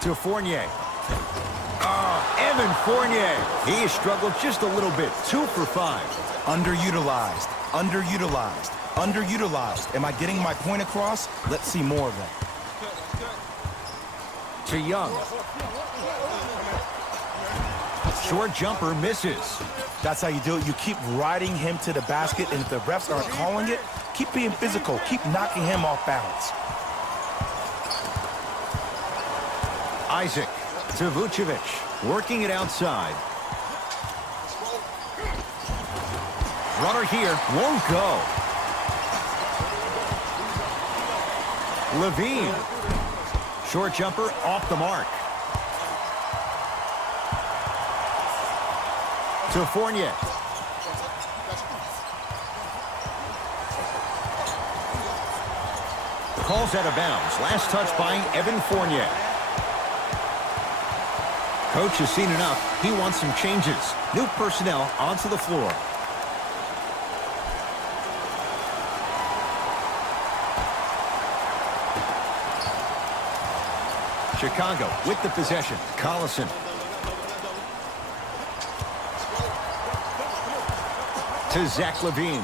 To Fournier. Evan Fournier. He has struggled just a little bit. 2 for 5. Underutilized. Underutilized. Underutilized. Am I getting my point across? Let's see more of that. To Young. Short jumper misses. That's how you do it. You keep riding him to the basket, and if the refs aren't calling it, keep being physical. Keep knocking him off balance. Isaac to Vucevic. Working it outside. Runner here. Won't go. Levine. Short jumper off the mark. To Fournier. Calls out of bounds. Last touch by Evan Fournier. Coach has seen enough. He wants some changes. New personnel onto the floor. Chicago with the possession. Collison. To Zach Levine.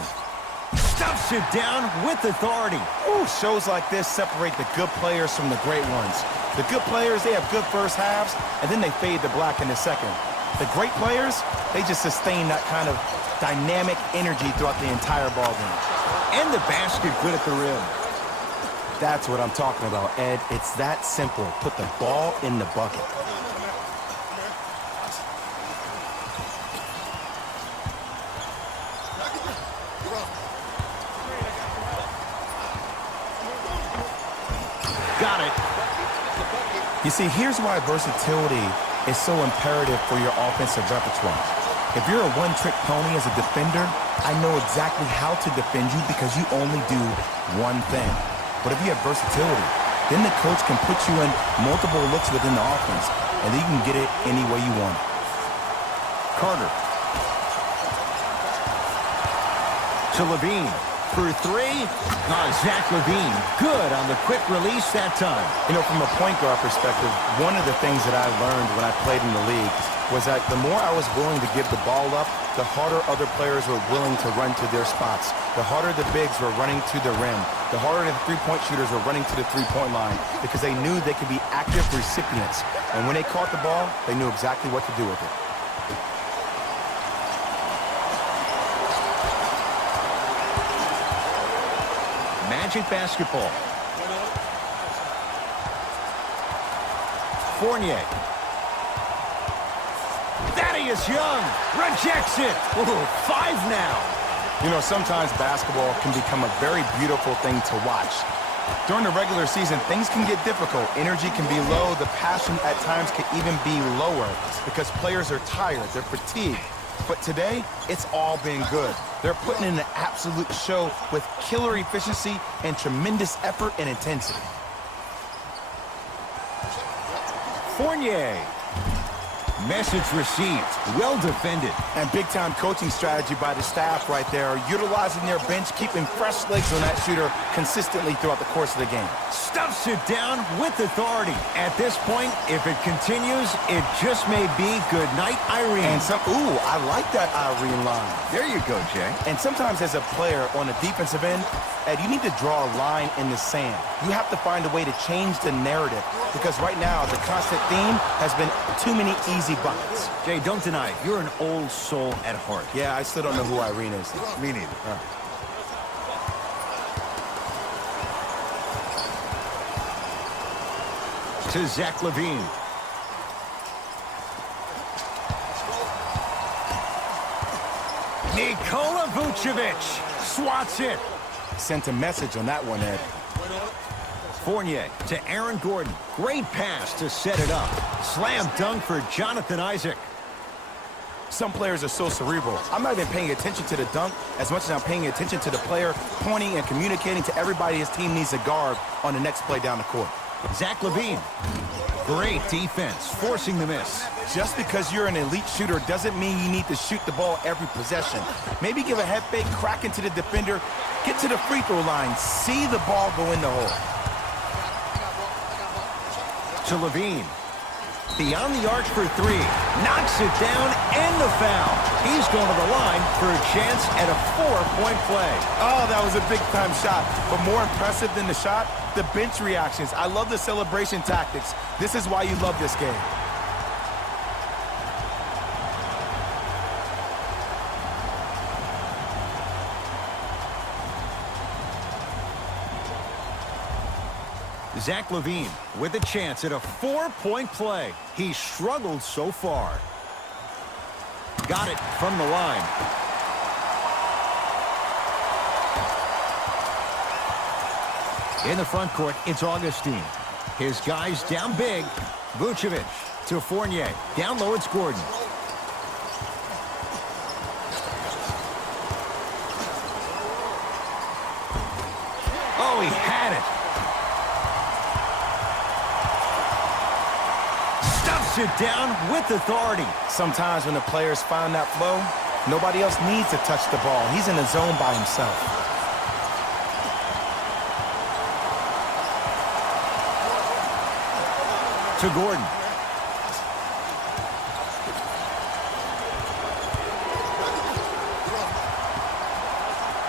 Stuffs it down with authority. Ooh, shows like this separate the good players from the great ones. The good players, they have good first halves, and then they fade to black in the second. The great players, they just sustain that kind of dynamic energy throughout the entire ballgame. And the basket good at the rim. That's what I'm talking about, Ed. It's that simple. Put the ball in the bucket. You see, here's why versatility is so imperative for your offensive repertoire. If you're a one-trick pony as a defender, I know exactly how to defend you because you only do one thing. But if you have versatility, then the coach can put you in multiple looks within the offense, and then you can get it any way you want. Carter. To Levine. For three. Zach Levine. Good on the quick release that time. You know, from a point guard perspective, one of the things that I learned when I played in the league was that the more I was willing to give the ball up, the harder other players were willing to run to their spots. The harder the bigs were running to the rim. The harder the three-point shooters were running to the three-point line because they knew they could be active recipients. And when they caught the ball, they knew exactly what to do with it. Magic basketball. Fournier. Thaddeus Young rejects it. Ooh, 5 now. You know, sometimes basketball can become a very beautiful thing to watch. During the regular season, things can get difficult. Energy can be low. The passion at times can even be lower because players are tired. They're fatigued. But today, it's all been good. They're putting in an absolute show with killer efficiency and tremendous effort and intensity. Fournier. Message received. Well defended. And big-time coaching strategy by the staff right there, utilizing their bench, keeping fresh legs on that shooter consistently throughout the course of the game. Stuffs it down with authority. At this point, if it continues, it just may be good night, Irene. And I like that Irene line. There you go, Jay. And sometimes as a player on the defensive end, Ed, you need to draw a line in the sand. You have to find a way to change the narrative because right now the constant theme has been too many easy buckets. Jay, don't deny it. You're an old soul at heart. Yeah, I still don't know who Irene is. Me neither. To Zach Levine. Nikola Vucevic swats it. Sent a message on that one, Ed. Fournier to Aaron Gordon. Great pass to set it up. Slam dunk for Jonathan Isaac. Some players are so cerebral. I'm not even paying attention to the dunk as much as I'm paying attention to the player pointing and communicating to everybody his team needs to guard on the next play down the court. Zach Levine. Great defense, forcing the miss. Just because you're an elite shooter doesn't mean you need to shoot the ball every possession. Maybe give a head fake, crack into the defender, get to the free throw line, see the ball go in the hole. To Levine. Beyond the arc for three. Knocks it down and the foul. He's going to the line for a chance at a 4-point play. Oh, that was a big-time shot. But more impressive than the shot, the bench reactions. I love the celebration tactics. This is why you love this game. Zach Levine with a chance at a 4-point play. He struggled so far. Got it from the line. In the front court, it's Augustine. His guys down big. Vucevic to Fournier. Down low, it's Gordon. Oh, he had it. Stuffs it down with authority. Sometimes when the players find that flow, nobody else needs to touch the ball. He's in the zone by himself. To Gordon.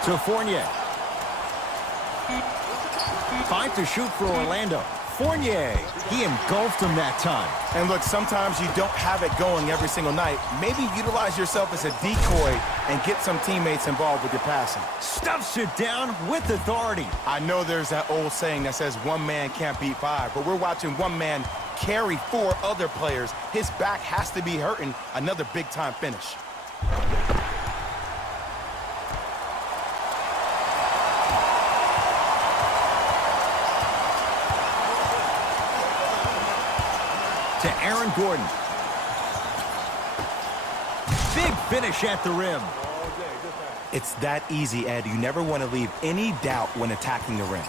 To Fournier. 5 to shoot for Orlando. Fournier, he engulfed him that time. And look, sometimes you don't have it going every single night. Maybe utilize yourself as a decoy and get some teammates involved with your passing. Stuffs it down with authority. I know there's that old saying that says one man can't beat five, but we're watching one man carry 4 other players. His back has to be hurting. Another big-time finish. To Aaron Gordon. Big finish at the rim. It's that easy, Ed. You never want to leave any doubt when attacking the rim.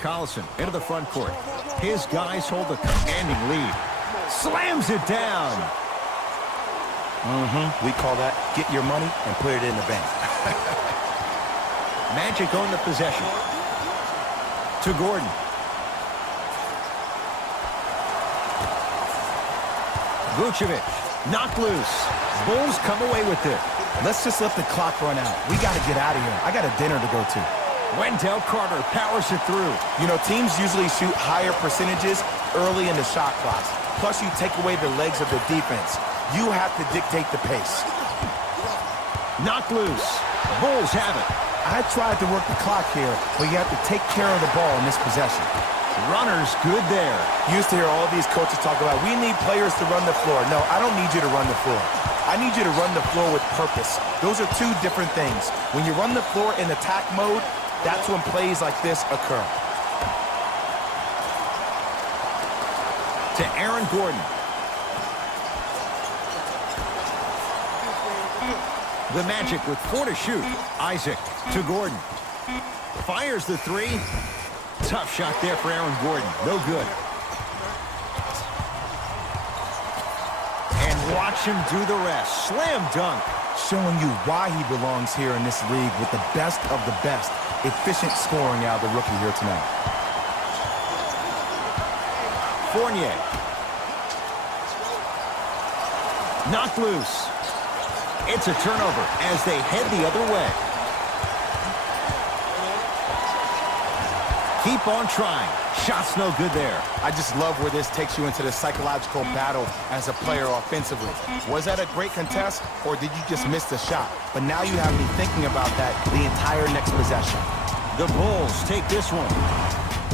Collison into the front court. His guys hold a commanding lead. Slams it down. We call that get your money and put it in the bank. Magic own the possession. To Gordon. Vucevic knocked loose. Bulls come away with it. Let's just let the clock run out. We got to get out of here. I got a dinner to go to. Wendell Carter powers it through. You know, teams usually shoot higher percentages early in the shot clock. Plus, you take away the legs of the defense. You have to dictate the pace. Knocked loose. Bulls have it. I tried to work the clock here, but you have to take care of the ball in this possession. Runners good there. You used to hear all these coaches talk about, we need players to run the floor. No, I don't need you to run the floor. I need you to run the floor with purpose. Those are two different things. When you run the floor in attack mode, that's when plays like this occur. To Aaron Gordon. The Magic with 4 to shoot. Isaac to Gordon. Fires the three. Tough shot there for Aaron Gordon. No good. And watch him do the rest. Slam dunk. Showing you why he belongs here in this league with the best of the best. Efficient scoring out of the rookie here tonight. Fournier. Knocked loose. It's a turnover as they head the other way. Keep on trying. Shot's no good there. I just love where this takes you into the psychological battle as a player offensively. Was that a great contest, or did you just miss the shot? But now you have me thinking about that the entire next possession. The Bulls take this one.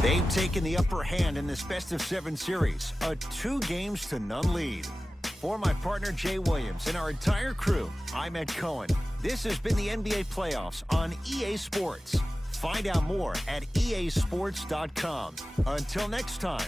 They've taken the upper hand in this best-of-7 series. A 2-games-to-none lead. For my partner, Jay Williams, and our entire crew, I'm Ed Cohen. This has been the NBA Playoffs on EA Sports. Find out more at easports.com. Until next time.